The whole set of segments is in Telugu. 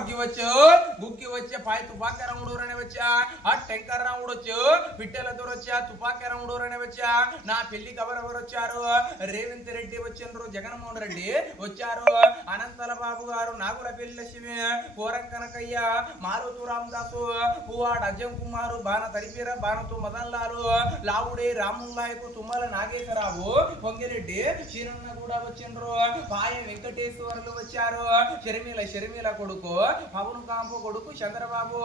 అగ్గి వచ్చు గుగ్గి వచ్చే పాయ తుపాకీ రంగుడు అనే వచ్చా ఆ టెంకర్ రంగుడు వచ్చు పిట్టెలతో వచ్చా తుపాకీ రంగుడు అనే వచ్చా నా పెళ్లి ఎవరెవరు వచ్చారు రేవంత్ రెడ్డి వచ్చిండ్రు జగన్మోహన్ రెడ్డి వచ్చారు అనంతల బాబు గారు నాగుల పెళ్లి లక్ష్మి కోరం కనకయ్య మారుతూ రామదాసు పువ్వాడ అజ్జం కుమారు బాణ తరిపీర బాణతో మదన్ లాలు లావుడే రాముల్ నాయకు తుమ్మల నాగేశ్వరరావు పొంగిరెడ్డి శీరన్న కూడా వచ్చిండ్రు పాయ వెంకటేశ్వర్లు వచ్చారు షర్మిల కొడుకు పవన్ కాంపు కొడుకు చంద్రబాబు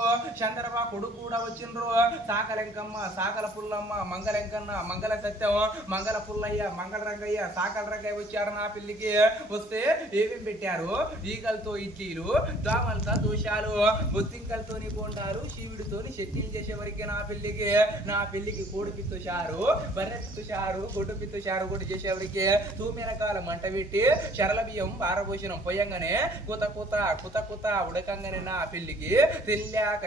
కొడుకు కూడా వచ్చిండ్రు సాకలెంకమ్మ సాకల పుల్లమ్మ మంగళెంకన్న మంగళ సత్యం మంగళ పుల్లయ్య మంగళ రంగయ్య సాకల రంగయ్య వచ్చారు నా పెళ్లికి వస్తే ఏమేం పెట్టారు ఈగలతో ఇడ్లీలు దోమలతో దోషాలు బొత్తింకలతోని బోండాలు శివుడితోని శక్తిలు చేసేవరికి నా పెళ్లికి కోడి పిత్తు చారు బర్రె పిత్తు చారు గొడ్డు పిత్తు చారు కూడా చేసేవరికి తూమెరకాల మంట పెట్టి శరల బియ్యం పారభూషణం పోయంగానే కుత ఉడకంగానే నా పెళ్లికి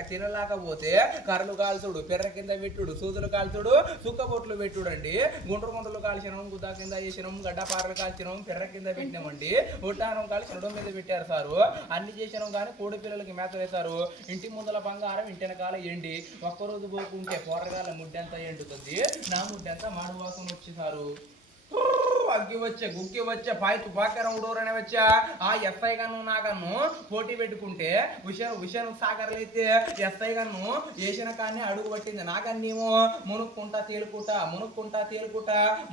తినలేకపోతే కర్రలు కాల్చుడు పెర్ర కింద పెట్టుడు సూదులు కాల్చుడు సుక్కబొట్లు పెట్టుడండి గుండ్రలు కాల్చినాం గుద్దా కింద చేసినాం గడ్డపారలు కాల్చినాం పెర్ర కింద పెట్టినామండి ఒట్టానం కాల్చి నడుం మీద పెట్టారు సారు అన్ని చేసినాం కానీ కోడి పిల్లలకి మేత వేశారు ఇంటి ముందల బంగారం ఇంటి వెనకాల ఎండి ఒక్కరోజు పోకుంటే పోరగాల ముడ్డెంత ఎండుతుంది నా ముడ్డెంత మాడువాసం వచ్చేసారు అగ్గి వచ్చే గుగ్గి వచ్చే పాయ తుపాకరం ఉడోరనే వచ్చా ఆ ఎస్ఐ గన్ను నాకన్ను పోటీ పెట్టుకుంటే విషయం సాగరలైతే ఎస్ఐ గన్ను వేసిన కానీ అడుగు పట్టింది నాకన్నేమో మునుక్కుంటా తేలుకుంటా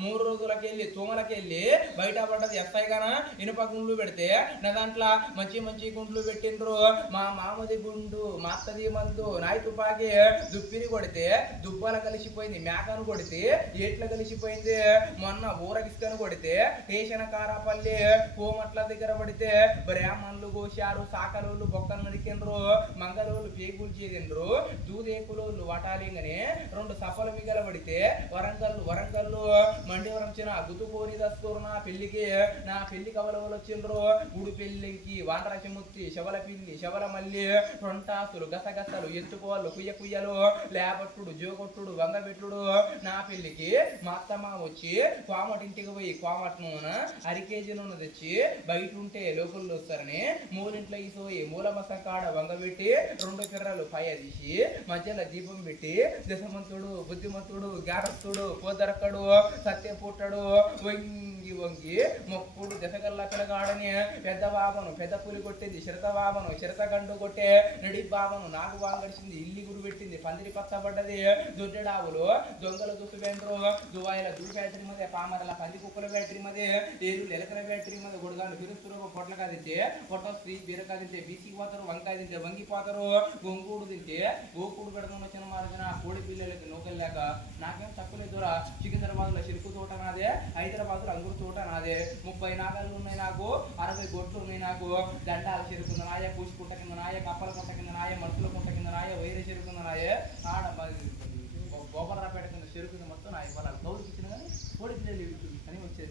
3 రోజులకెళ్ళి తూమలకెళ్ళి బయట పడ్డది ఎస్ఐ గన ఇనుప గుండ్లు పెడితే నా దాంట్లో మంచి గుండ్లు పెట్టిండ్రు మా మామది గుండు మా అత్తది మందు నాయి తుపాకి దుప్పిని కొడితే దుబ్బల కలిసిపోయింది మేకను కొడితే ఏట్ల కలిసిపోయింది మొన్న ఊరగిస్కను కొడితే స్టేషన్ కారాపల్లి కోమట్ల దగ్గర పడితే బ్రాహ్మణులు కోశారు సాకలోళ్ళు బొక్కలు నరికిండ్రు మంగళోళ్ళు పేగులు చేరిండ్రు దూదేకులోళ్ళు వటాలింగని 2 సఫలు మిగల పడితే వరంగల్లు మండివరం చిన్న గుతుకోని దస్తూరు నా పెళ్లికి అవలవలు వచ్చిండ్రు గుడి పెళ్లికి వాండ్రచముత్తి శవల పిల్లి శవల మల్లి రొంటాసులు గసగసలు ఎత్తుకోళ్ళు కుయ్యలు లేపట్టుడు జోకొట్టుడు వంగబెట్టుడు నా పెళ్లికి మా అత్తమ్మ వచ్చి కోమటింటికి పోయి కోమట నూనె అరికేజీ నూనె తెచ్చి బయట ఉంటే లోపల వస్తారని మూలింట్లో ఈసోయి మూల మసం కాడ వంగబెట్టి 2 కిర్రలు పై తీసి మధ్యలో దీపం పెట్టి దశమంతుడు బుద్ధిమంతుడు గ్యారస్తుడు పోదరక్కడు సత్యం పుట్టడు వంగి మొక్కుడు దశగల్లా పిల్లగాడని పెద్ద బాబను పెద్ద పులి కొట్టింది చిరత గండు కొట్టే నడి బాబను నాకు వాంగడిచింది ఇల్లి గుడి పెట్టింది పందిరి పచ్చబడ్డది దొడ్డడావులు దొంగలు దుసుబెండ్రు దువాయిల దూ బ్యాటరీ మధ్య పామరల పంది కుక్కల బ్యాటరీ మధ్య ఏరు ఎలకల బ్యాటరీ మధ్య గుడగాను పిరుస్తురు పొట్ల కాదింటే పొట్ట స్త్రీ బీరకాయ తింటే బీసీకి పోతారు వంకాయ తింటే వంగిపోతారు గొంగూడు తింటే గోకూడు పెడతాం వచ్చిన మార్గన కోడి పిల్లలకి నూకలు లేక నాకేం తక్కువ దూర సికింద్రాబాద్ లో చెరుకు తోట నాదే హైదరాబాద్ లో అంగురు తోట నాదే 30 నాగలు ఉన్నాయి నాకు 60 గొడ్లు ఉన్నాయి నాకు దండాల చెరుకుంద నాయ పూసికుంట కింద నాయ కప్పల కుంట కింద నాయ మనుషుల కుంట కింద నాయ వైర చెరుకుంద నాయ ఆడ గోబర్రాపేట కింద చెరుకుంద మొత్తం నాయ పొలాలు కౌలుకి ఇచ్చిన కానీ కోడి పిల్లలు అని వచ్చేది